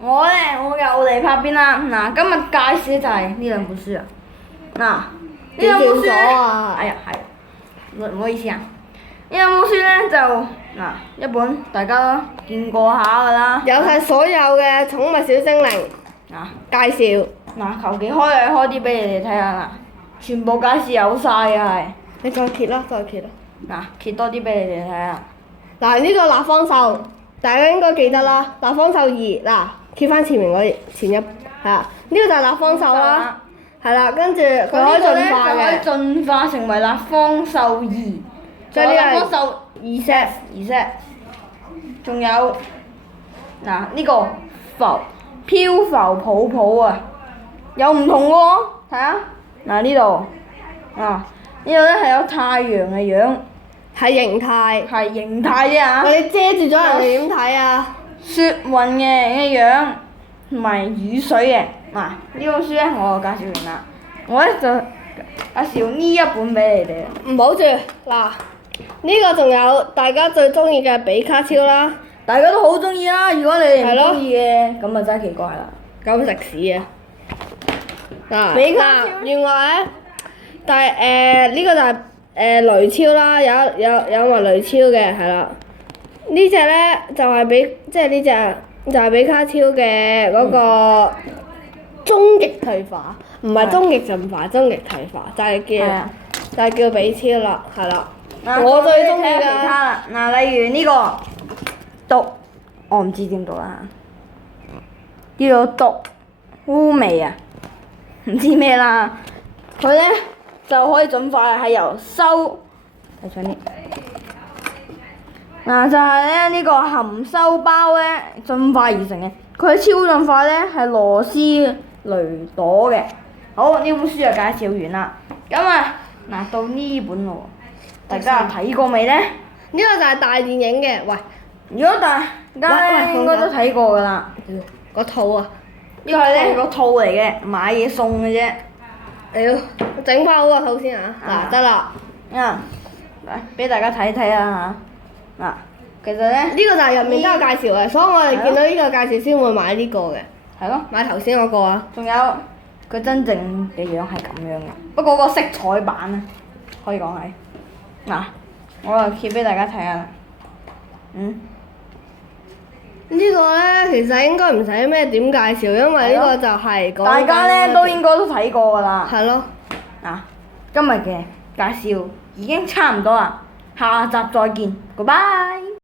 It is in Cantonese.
我又嚟拍片啦。嗱，今日介紹就係呢兩本書啊。嗱，呢兩本書咧，哎呀係，唔好意思啊。呢兩本書咧就嗱，一本大家都見過下㗎啦。有晒所有嘅寵物小精靈介紹。嗱，求其開啲俾你哋睇下啦，全部介紹有晒嘅係。你再揭啦，再揭啦。嗱，揭多啲俾你哋睇下。嗱，呢個立方獸，大家應該記得啦。立方獸2，嗱，揭翻前面嗰前一係啊，呢個就係立方獸啦。係啦，跟住佢可以進化嘅。可以進化成為立方獸2，仲有立方獸2set，仲有嗱呢個漂浮泡泡啊，有唔同喎，睇下嗱呢度呢度咧係有太陽嘅樣，係形態。係形態啫嚇。我哋遮住咗人哋點睇啊？雪雲嘅樣，同埋雨水嘅。嗱，呢本書咧我就介紹完啦，我咧就介紹呢一本俾你哋。唔好住嗱，呢個仲有大家最中意嘅比卡超啦。大家都好中意啦，如果你哋唔中意嘅，咁啊真係奇怪啦。咁食屎啊！比卡超原來咧，但係呢個就係雷超啦，有埋雷超嘅係啦。呢隻咧就係即係呢隻就係比卡超嘅嗰個終極退化，唔係終極進化，終極退化就係叫比超啦，係啦。我最中意其他啦，嗱，例如呢個毒，我唔知點讀啦嚇，叫做毒烏眉啊，唔知咩啦。佢咧就可以進化係由睇長啲。嗱，就係咧呢個含羞包咧進化而成嘅，佢超進化咧係羅斯雷朵嘅。好，呢本書就介紹完啦。咁啊，嗱到呢本咯喎，大家睇過未咧？呢個就係大電影嘅，喂，如果大家咧應該都睇過㗎啦。個套啊！呢個係咧個套嚟嘅，買嘢送嘅啫。整翻好個套先啊！嗱，得啦。嚟俾大家睇睇啊嚇。嗱，其實咧呢個就係入面都有介紹嘅，所以我哋見到呢個介紹先會買呢個嘅。係咯。買頭先嗰個啊。仲有佢真正嘅樣係咁樣嘅，不過個色彩版啊，可以講係。嗱，我就揭俾大家睇下啦。呢個咧其實應該唔使咩點介紹，因為呢個就係大家咧都應該都睇過㗎啦。係咯。嗱，今日嘅介紹已經差唔多啦，下集再見，Goodbye。